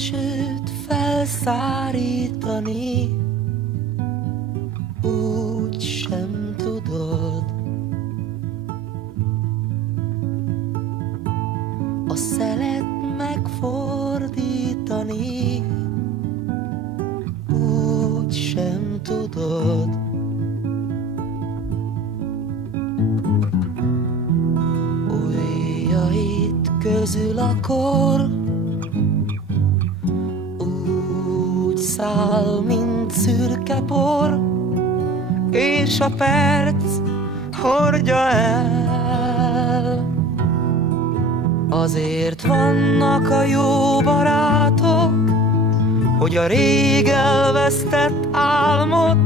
lépcsőt felszárítani, úgy sem tudod. A szelet megfordítani, úgy sem tudod. Ujjaid közül a kor úgy száll, mint szürke por, és a perc hordja el. Azért vannak a jó barátok, hogy a rég elvesztett álmot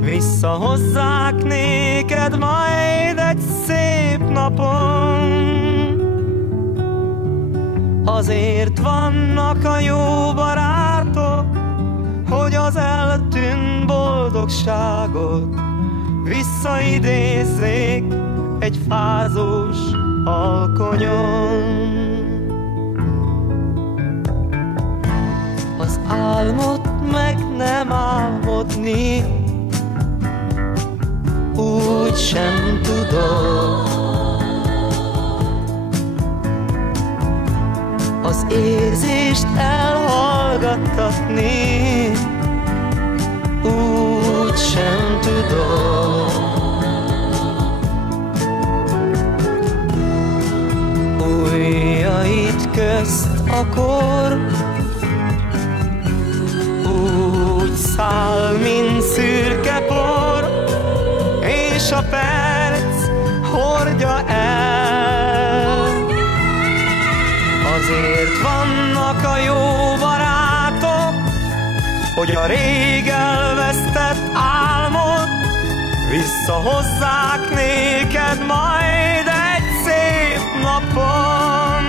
visszahozzák néked majd egy szép napon. Azért vannak a jó barátok, hogy az eltűnt boldogságot visszaidézzék egy fázós alkonyon. Az álmot meg nem álmodni, úgy sem tudod. Az érzést elhallgattatni, úgy sem tudod. Ujjaid közt a kor úgy száll, mint szürke por, és a perc hordja el. Azért vannak a jó barátok, hogy a rég elvesztett álmot visszahozzák néked majd egy szép napon.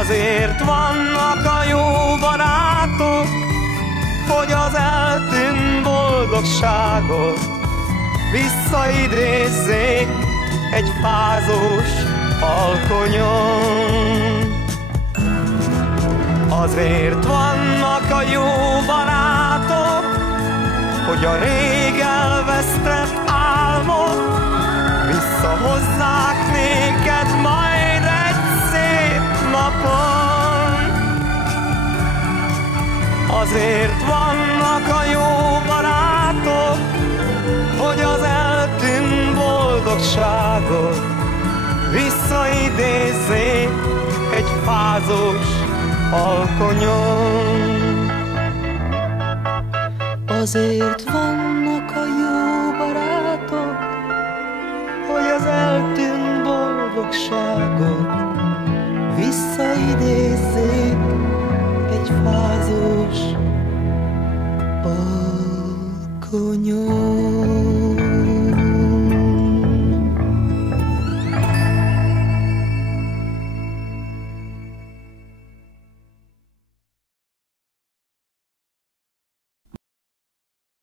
Azért vannak a jó barátok, hogy az eltűnt boldogságot visszaidézzék egy fázós alkonyon. Azért vannak a jó barátok, hogy a rég elvesztett álmot visszahozzák néked majd egy szép napon. Azért vannak a jó barátok, hogy az eltűnt boldogságot visszaidézzék egy fázós alkonyon. Azért vannak a jó barátok, hogy az eltűnt boldogságot visszaidézzék egy fázós alkonyon.